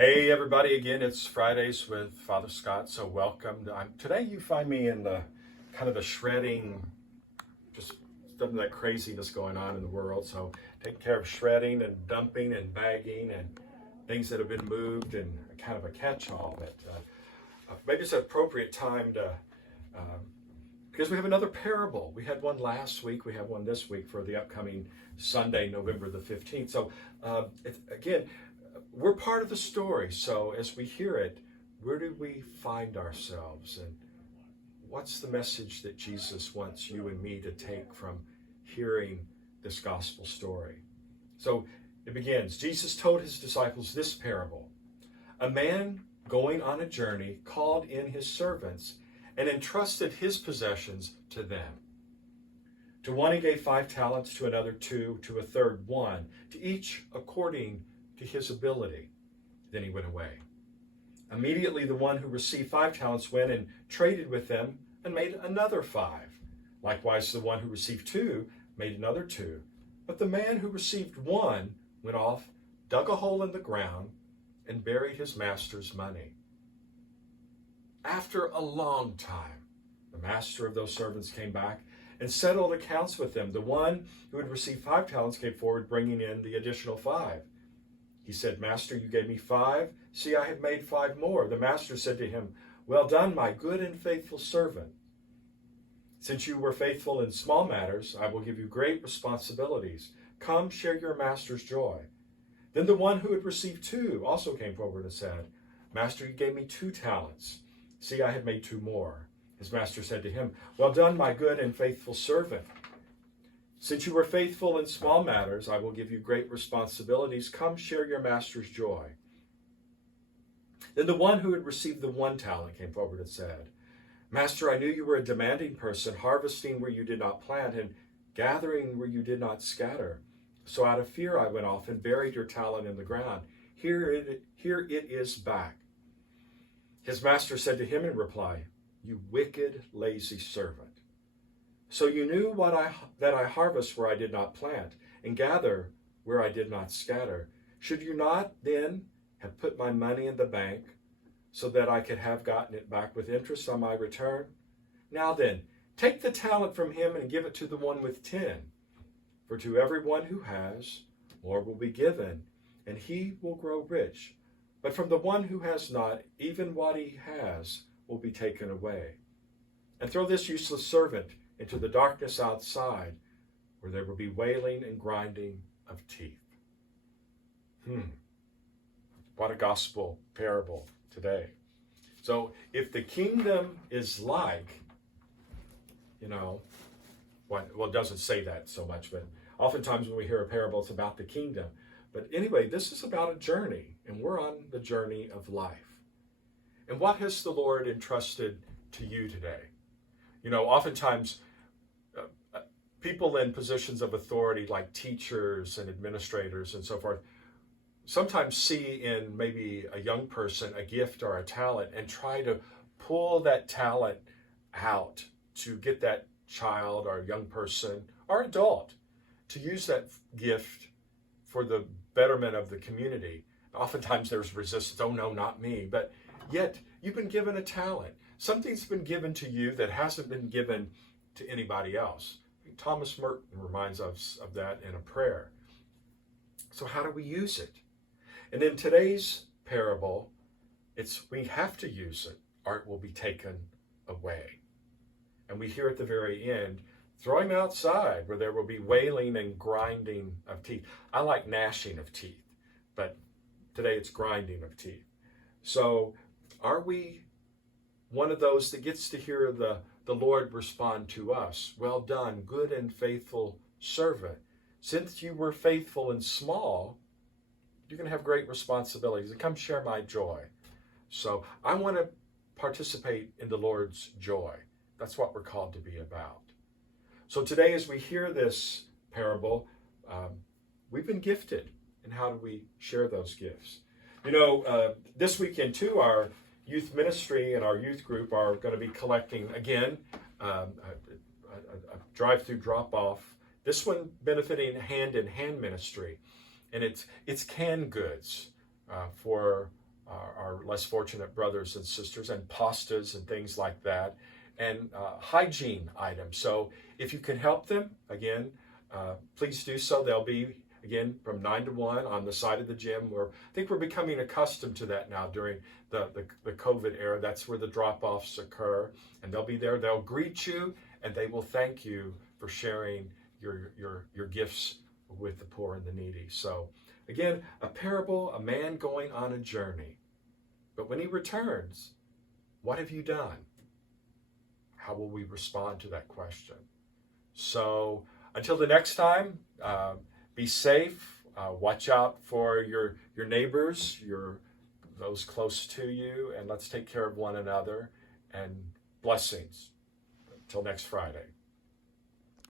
Hey everybody, again, it's Fridays with Father Scott, so welcome. Today you find me in the kind of the shredding, just some of that craziness going on in the world, so taking care of shredding and dumping and bagging and things that have been moved and kind of a catch-all. But maybe it's an appropriate time to, because we have another parable. We had one last week, we have one this week for the upcoming Sunday, November the 15th. So again, we're part of the story, so as we hear it, where do we find ourselves, and what's the message that Jesus wants you and me to take from hearing this gospel story? So it begins. Jesus told his disciples this parable. A man going on a journey called in his servants and entrusted his possessions to them. To one he gave 5 talents, to another 2, to a third 1, to each according to his ability. Then he went away. Immediately the one who received 5 talents went and traded with them and made another 5. Likewise the one who received 2 made another 2. But the man who received 1 went off, dug a hole in the ground, and buried his master's money. After a long time, the master of those servants came back and settled accounts with them. The one who had received 5 talents came forward, bringing in the additional 5. He said, Master, you gave me 5. See, I have made 5 more. The master said to him, Well done, my good and faithful servant. Since you were faithful in small matters, I will give you great responsibilities. Come, share your master's joy. Then the one who had received 2 also came forward and said, Master, you gave me 2 talents. See, I have made 2 more. His master said to him, Well done, my good and faithful servant. Since you were faithful in small matters, I will give you great responsibilities. Come share your master's joy. Then the one who had received the 1 talent came forward and said, Master, I knew you were a demanding person, harvesting where you did not plant and gathering where you did not scatter. So out of fear I went off and buried your talent in the ground. Here it is back. His master said to him in reply, You wicked, lazy servant. So you knew that I harvest where I did not plant, and gather where I did not scatter. Should you not then have put my money in the bank, so that I could have gotten it back with interest on my return? Now then, take the talent from him and give it to the one with 10. For to everyone who has, more will be given, and he will grow rich. But from the one who has not, even what he has will be taken away. And throw this useless servant into the darkness outside, where there will be wailing and grinding of teeth. What a gospel parable today. So if the kingdom is like, it doesn't say that so much, but oftentimes when we hear a parable, it's about the kingdom. But anyway, this is about a journey, and we're on the journey of life. And what has the Lord entrusted to you today? Oftentimes, people in positions of authority like teachers and administrators and so forth sometimes see in maybe a young person a gift or a talent and try to pull that talent out to get that child or young person or adult to use that gift for the betterment of the community. Oftentimes there's resistance. Oh no, not me. But yet you've been given a talent. Something's been given to you that hasn't been given to anybody else. Thomas Merton reminds us of that in a prayer. So how do we use it? And in today's parable, we have to use it, or it will be taken away. And we hear at the very end, throw him outside where there will be wailing and grinding of teeth. I like gnashing of teeth, but today it's grinding of teeth. So are we one of those that gets to hear the Lord respond to us? Well done, good and faithful servant. Since you were faithful in small, you're going to have great responsibilities. And come share my joy. So I want to participate in the Lord's joy. That's what we're called to be about. So today, as we hear this parable, we've been gifted. And how do we share those gifts? This weekend too, our youth ministry and our youth group are going to be collecting, again, a drive-through drop-off. This one benefiting Hand in Hand ministry. And it's canned goods for our less fortunate brothers and sisters, and pastas and things like that, and hygiene items. So if you can help them, again, please do so. They'll be, again, from 9 to 1 on the side of the gym. I think we're becoming accustomed to that now during the COVID era. That's where the drop-offs occur, and they'll be there. They'll greet you, and they will thank you for sharing your gifts with the poor and the needy. So again, a parable, a man going on a journey. But when he returns, what have you done? How will we respond to that question? So until the next time, be safe. Watch out for your neighbors, those close to you, and let's take care of one another. And blessings. Until next Friday.